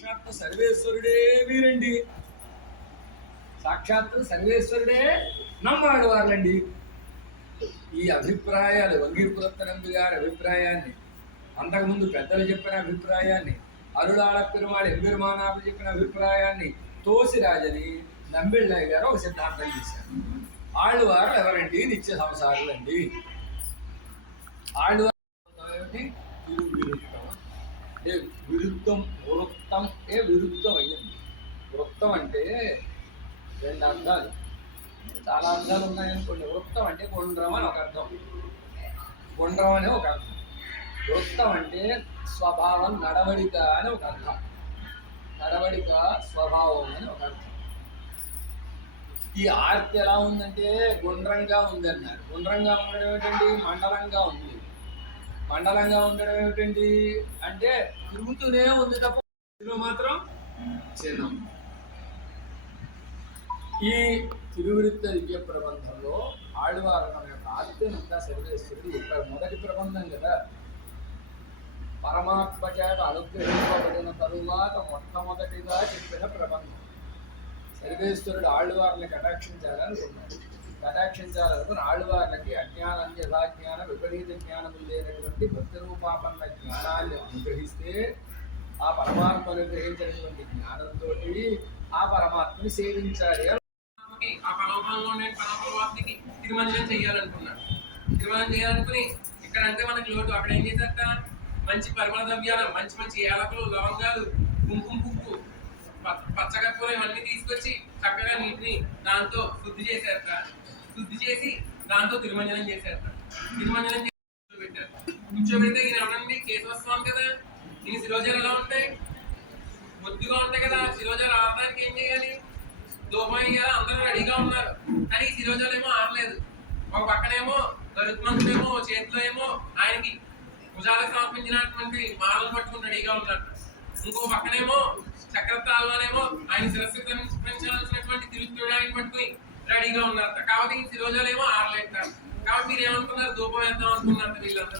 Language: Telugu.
సాక్షాత్ సర్వేశ్వరుడే వీరండి. సాక్షాత్ సర్వేశ్వరుడే నమ్మాడు వాళ్ళండి ఈ అభిప్రాయాలు వంగీపురత్తనందు గారి అభిప్రాయాన్ని అంతకుముందు పెద్దలు చెప్పిన అభిప్రాయాన్ని అరుళాడ పెరుమాళ్ ఎంబెరుమానాలు చెప్పిన అభిప్రాయాన్ని తోసిరాజని నంబిళ్ళయ్య గారు ఒక సిద్ధాంతం చేశారు. ఆళ్ళవారు ఎవరండి? నిత్య సంసారులండి. ఆళ్ళవారు ఏమిటి? అంటే విరుద్ధం వృత్తం ఏ విరుద్ధం అయ్యింది? వృత్తం అంటే రెండు అర్థాలు చాలా అర్థాలు ఉన్నాయనుకోండి వృత్తం అంటే గుండ్రం అని ఒక అర్థం. గుండ్రం అనే ఒక అర్థం. వృత్తం అంటే స్వభావం నడవడిక అని ఒక అర్థం. నడవడిక స్వభావం అని ఒక అర్థం. ఈ ఆర్తి ఎలా ఉందంటే గుండ్రంగా ఉందన్నారు గుండ్రంగా ఉండడం ఏంటంటే మండలంగా ఉంది. మండలంగా ఉండడం ఏమిటండి? అంటే తిరుగుతూనే ఉంది తప్ప. మాత్రం చిన్నం ఈ తిరువృత్త దివ్య ప్రబంధంలో ఆళ్వారణం యొక్క ఆద్యనంతా సర్వేశ్వరుడు ఇక్కడ మొదటి ప్రబంధం కదా. పరమాత్మ చేత అనుగ్రహింపబడిన తరువాత మొట్టమొదటిగా చెప్పిన ప్రబంధం. సర్వేశ్వరుడు ఆళ్వార్ని కటాక్షించాలనుకున్నాడు. కటాక్షించాలనుకుని ఆళ్వార్లకి అజ్ఞానం యథాజ్ఞాన విపరీత జ్ఞానము లేనటువంటి భక్తి రూపాపన్న జ్ఞానాన్ని అనుగ్రహిస్తే ఆ పరమాత్మ అనుగ్రహించినటువంటి జ్ఞానంతో ఆ పరమాత్మని సేవించాలి ఆ పరలోకంలో పరమాత్మకి తిరుమంజనం చేయాలనుకున్నాడు తిరుమంజనం చేయాలనుకుని ఇక్కడ అంటే మనకి లోటు అక్కడ ఏం చేసేట మంచి పరిమళ ద్రవ్యాలు మంచి మంచి ఏలకులు లవంగాలు కుంకుమ పువ్వు ప- పచ్చకర్పూరం ఇవన్నీ తీసుకొచ్చి చక్కగా నీటిని దాంతో శుద్ధి చేశారట. శుద్ధి చేసి దాంతో తిరుమంజనం చేసేస్తారు తిరుమంజనం పెట్టారు. కూర్చోబెడితే ఈయన ఎవరండి కేశవస్వామి కదా. ఈయన శిరోజాలు ఎలా ఉంటాయి? బొద్దుగా ఉంటాయి కదా. శిరోజాలు ఆడడానికి ఏం చేయాలి? దోమయ్య అందరూ రెడీగా ఉన్నారు. కానీ ఈ శిరోజాలు ఏమో ఆడలేదు. ఒక పక్కనేమో గరుత్మంతుడేమో చేతిలో ఏమో ఆయనకి భుజాలకు సమర్పించినటువంటి మాలను పట్టుకుని రెడీగా ఉన్నారు. ఇంకో పక్కనేమో చక్రతాల్లోనేమో ఆయన శిరస్సు రెడీగా ఉన్నారు కాబట్టి ఈ శిరోజాలు ఏమో ఆడలేదు కాబట్టి మీరు ఏమనుకున్నారు? ధూపం వేద్దాం అనుకున్నారు వీళ్ళందరూ.